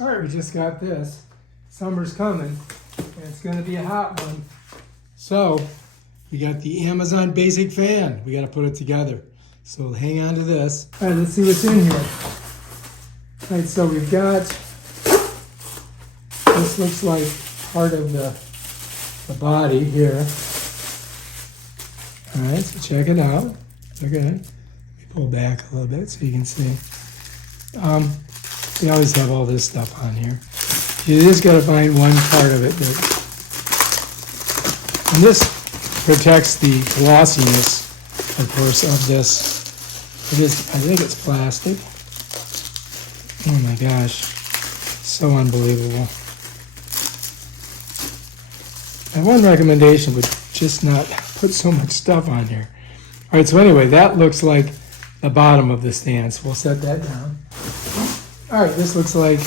All right, we just got this. Summer's coming, and it's going to be a hot one. So, we got the Amazon Basic Fan. We got to put it together. So, hang on to this. All right, let's see what's in here. All right, so we've got, this looks like part of the body here. All right, so check it out. Okay, let me pull back a little bit so you can see. We always have all this stuff on here. You just got to find one part of it and this protects the glossiness, of course, of this. It is, I think it's plastic. Oh my gosh, so unbelievable. And one recommendation would just not put so much stuff on here. All right, so anyway, that looks like the bottom of the stand, so we'll set that down. All right, this looks like,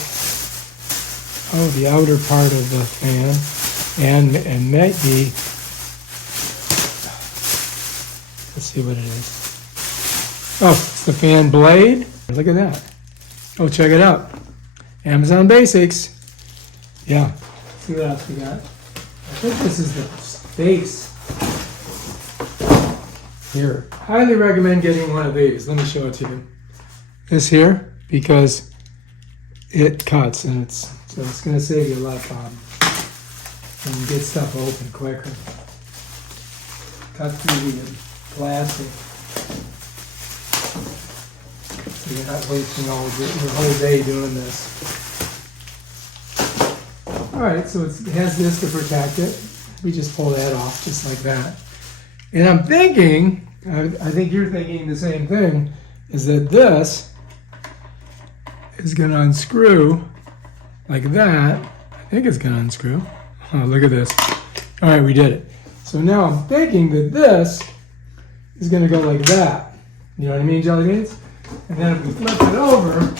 oh, the outer part of the fan, and might be, let's see what it is. Oh, it's the fan blade. Look at that. Oh, check it out. Amazon Basics. Yeah. Let's see what else we got. I think this is the base. Here. Highly recommend getting one of these. Let me show it to you. This here, because it cuts, and so it's going to save you a lot of problems. And you get stuff open quicker. Cut through the plastic. So you're not wasting your whole day doing this. Alright, so it has this to protect it. We just pull that off just like that. And I'm thinking, I think you're thinking the same thing, is that this is going to unscrew like that. I think it's going to unscrew. Oh, look at this. All right, we did it. So now I'm thinking that this is going to go like that. You know what I mean, jelly beans? And then if we flip it over,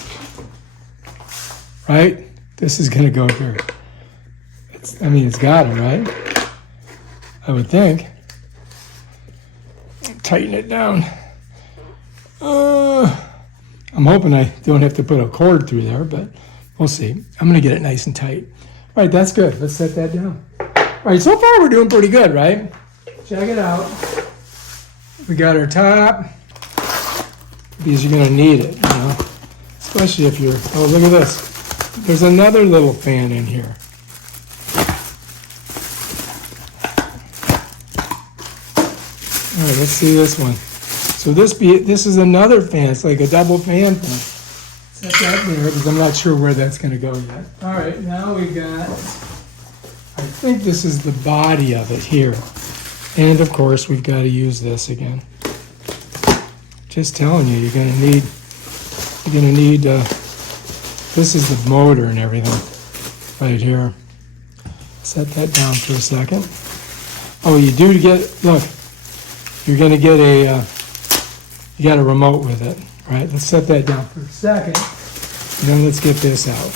right, this is going to go here. It's got it, right? I would think. Tighten it down. I'm hoping I don't have to put a cord through there, but we'll see. I'm going to get it nice and tight. All right, that's good. Let's set that down. All right, so far we're doing pretty good, right? Check it out. We got our top, because you're going to need it, especially if you're, oh, look at this. There's another little fan in here. All right, let's see this one. So this is another fan. It's like a double fan point. Set that there because I'm not sure where that's going to go yet. All right, now we got, I think this is the body of it here. And of course, we've got to use this again. Just telling you, you're going to need, this is the motor and everything right here. Set that down for a second. Oh, you do get, look, you're going to get you got a remote with it, right? Let's set that down for a second, and then let's get this out.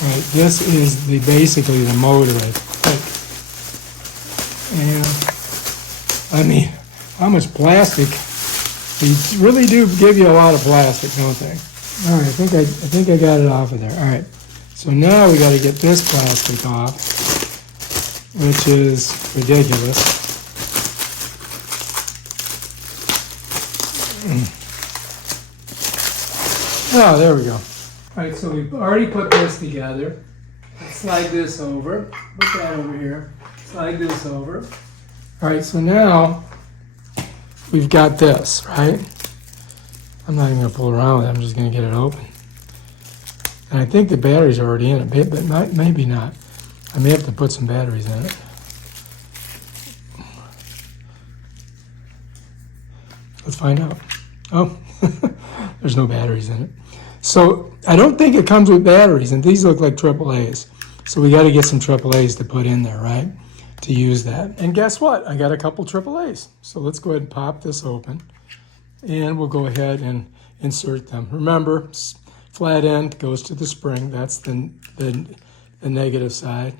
All right, this is basically the motor, I think. And, I mean, how much plastic? They really do give you a lot of plastic, don't they? All right, I think I got it off of there. All right, so now we got to get this plastic off, which is ridiculous. Oh, there we go. All right, so we've already put this together. Let's slide this over. Put that over here. Slide this over. All right, so now we've got this, right? I'm not even going to fool around with it. I'm just going to get it open. And I think the batteries are already in it, but maybe not. I may have to put some batteries in it. Let's find out. Oh, there's no batteries in it. So I don't think it comes with batteries, and these look like AAAs. So we got to get some AAAs to put in there, right? To use that. And guess what? I got a couple AAAs. So let's go ahead and pop this open, and we'll go ahead and insert them. Remember, flat end goes to the spring. That's the negative side.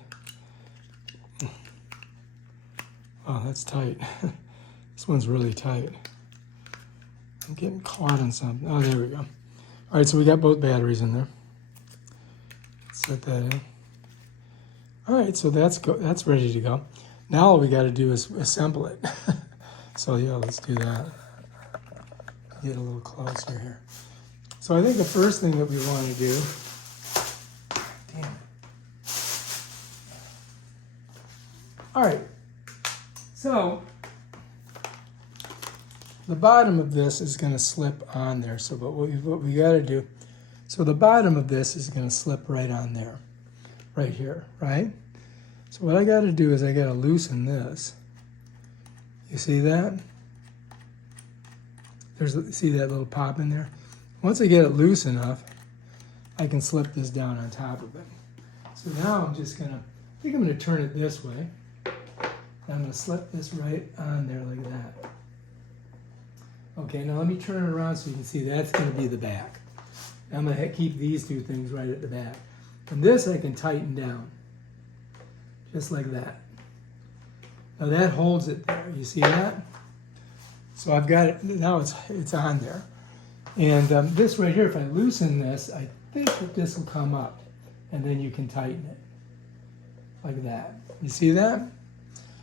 Oh, that's tight. This one's really tight. I'm getting caught on something. Oh, there we go. All right, so we got both batteries in there. Set that in. All right, so that's ready to go. Now all we got to do is assemble it. So yeah, let's do that. Get a little closer here. So I think the first thing that we want to do, damn it. All right, so the bottom of this is going to slip on there. So what we got to do, so the bottom of this is going to slip right on there, right here, right? So what I got to do is I got to loosen this. You see that? See that little pop in there? Once I get it loose enough, I can slip this down on top of it. So now I'm just gonna, I think I'm gonna turn it this way. I'm gonna slip this right on there like that. Okay, now let me turn it around so you can see that's gonna be the back. I'm gonna keep these two things right at the back. And this I can tighten down, just like that. Now that holds it there, you see that? So I've got it, now it's on there. And this right here, if I loosen this, I think that this will come up and then you can tighten it like that. You see that?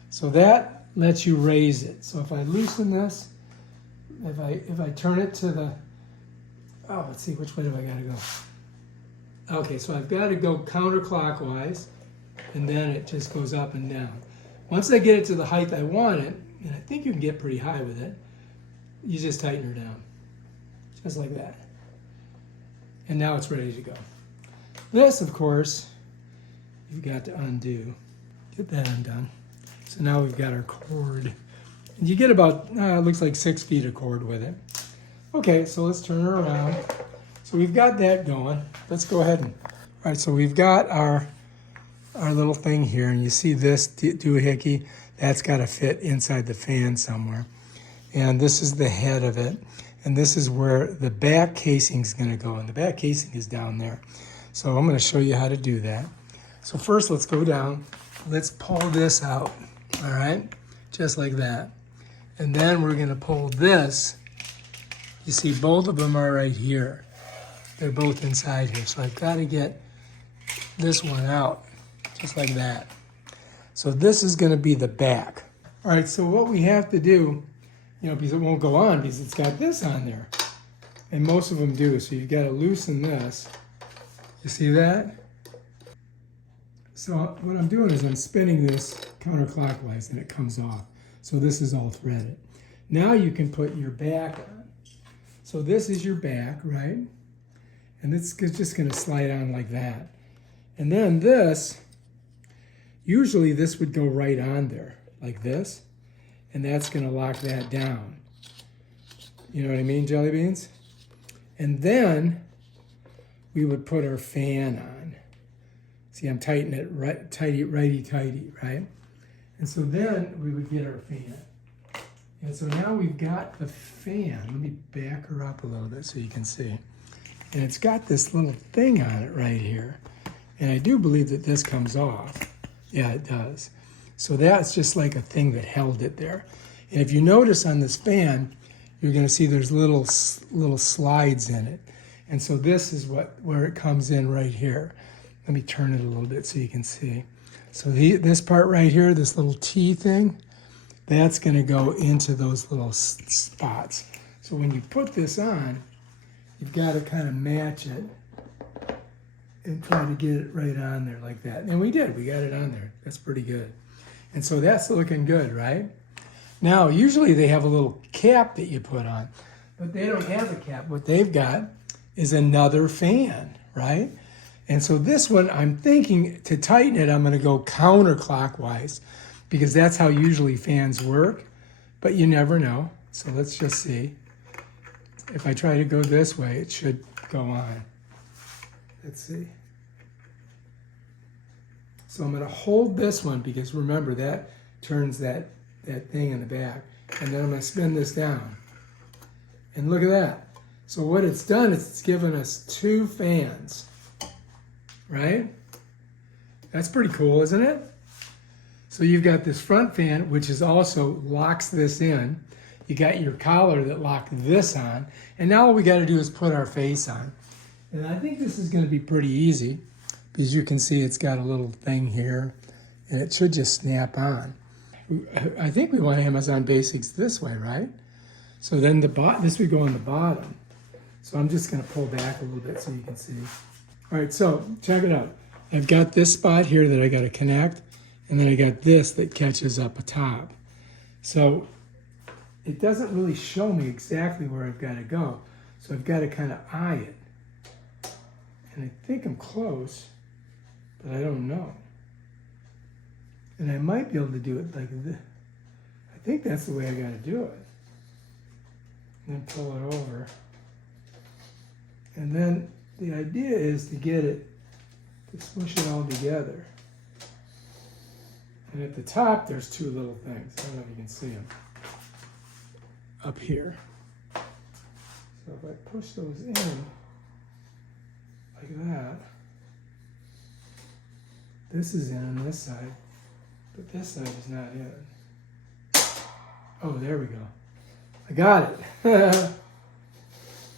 So that lets you raise it. So if I loosen this, if I turn it to the, oh, let's see, which way do I gotta go? Okay, so I've got to go counterclockwise and then it just goes up and down. Once I get it to the height I want it, and I think you can get pretty high with it, you just tighten her down. Just like that. And now it's ready to go. This, of course, you've got to undo. Get that undone. So now we've got our cord. And you get about, it looks like 6 feet of cord with it. Okay, so let's turn her around. So we've got that going. Let's go ahead and, all right, so we've got our little thing here, and you see this doohickey, that's got to fit inside the fan somewhere. And this is the head of it. And this is where the back casing is going to go. And the back casing is down there. So I'm going to show you how to do that. So first, let's go down. Let's pull this out, all right? Just like that. And then we're going to pull this. You see, both of them are right here. They're both inside here. So I've got to get this one out, just like that. So this is going to be the back. All right, so what we have to do, you know, because it won't go on because it's got this on there. And most of them do, so you've got to loosen this. You see that? So what I'm doing is I'm spinning this counterclockwise and it comes off. So this is all threaded. Now you can put your back on. So this is your back, right? And it's just going to slide on like that. And then this, usually this would go right on there, like this. And that's going to lock that down. You know what I mean, jelly beans? And then we would put our fan on. See, I'm tightening it right, righty-tighty, right? And so then we would get our fan. And so now we've got the fan. Let me back her up a little bit so you can see. And it's got this little thing on it right here. And I do believe that this comes off. Yeah, it does. So that's just like a thing that held it there. And if you notice on this fan, you're going to see there's little slides in it. And so this is where it comes in right here. Let me turn it a little bit so you can see. So this part right here, this little T thing, that's going to go into those little spots. So when you put this on, you've got to kind of match it and try to get it right on there like that. And we did. We got it on there. That's pretty good. And so that's looking good, right? Now, usually they have a little cap that you put on, but they don't have a cap. What they've got is another fan, right? And so this one, I'm thinking to tighten it, I'm going to go counterclockwise because that's how usually fans work, but you never know. So let's just see. If I try to go this way, it should go on. Let's see. So I'm going to hold this one because remember that turns that thing in the back. And then I'm going to spin this down. And look at that. So what it's done is it's given us 2 fans. Right? That's pretty cool, isn't it? So you've got this front fan, which is also locks this in. You got your collar that locked this on. And now all we got to do is put our face on. And I think this is going to be pretty easy because you can see it's got a little thing here and it should just snap on. I think we want Amazon Basics this way, right? So then this would go on the bottom. So I'm just going to pull back a little bit so you can see. All right, so check it out. I've got this spot here that I got to connect, and then I got this that catches up atop. So it doesn't really show me exactly where I've got to go. So I've got to kind of eye it. And I think I'm close, but I don't know. And I might be able to do it like this. I think that's the way I got to do it. And then pull it over. And then the idea is to get it, to smush it all together. And at the top, there's two little things. I don't know if you can see them. Up here. So if I push those in, like that, this is in on this side, but this side is not in. Oh, there we go. I got it.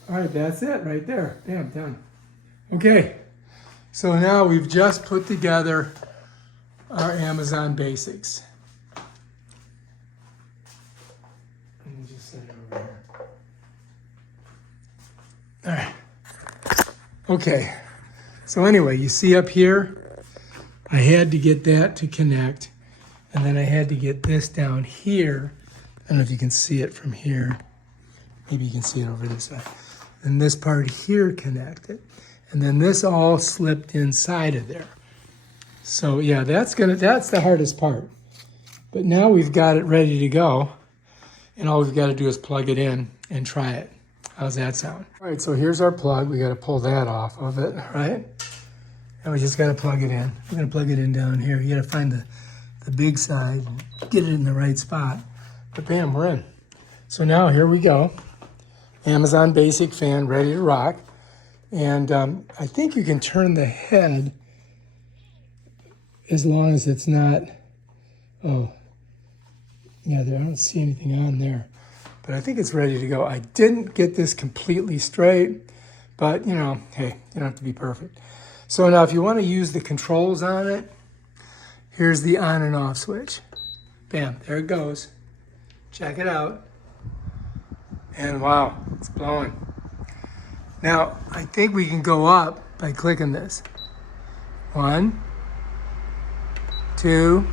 All right, that's it right there. Bam, done. Okay, so now we've just put together our Amazon Basics. Let me just set it over here. All right. Okay, so anyway, you see up here, I had to get that to connect, and then I had to get this down here. I don't know if you can see it from here. Maybe you can see it over this side. And this part here connected. And then this all slipped inside of there. So yeah, that's the hardest part. But now we've got it ready to go. And all we've got to do is plug it in and try it. How's that sound? All right, so here's our plug. We got to pull that off of it, right? And we just got to plug it in. We're going to plug it in down here. You got to find the big side and get it in the right spot. But bam, we're in. So now here we go. Amazon Basic Fan ready to rock. And I think you can turn the head as long as it's not, oh, yeah, I don't see anything on there. But I think it's ready to go. I didn't get this completely straight, but you know, hey, you don't have to be perfect. So now if you want to use the controls on it, here's the on and off switch. Bam, there it goes. Check it out. And wow, it's blowing. Now, I think we can go up by clicking this. 1, 2,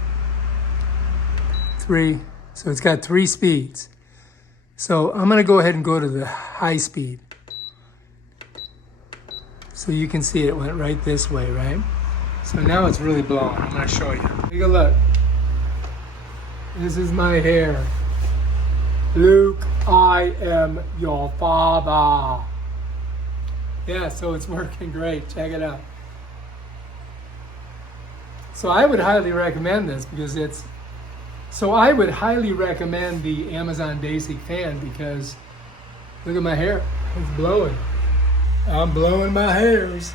3. So it's got 3 speeds. So I'm gonna go ahead and go to the high speed. So you can see it went right this way, right? So now it's really blowing. I'm gonna show you. Take a look. This is my hair. Luke, I am your father. Yeah, so it's working great. Check it out. So I would highly recommend this because I would highly recommend the Amazon Basic Fan because look at my hair. It's blowing. I'm blowing my hairs.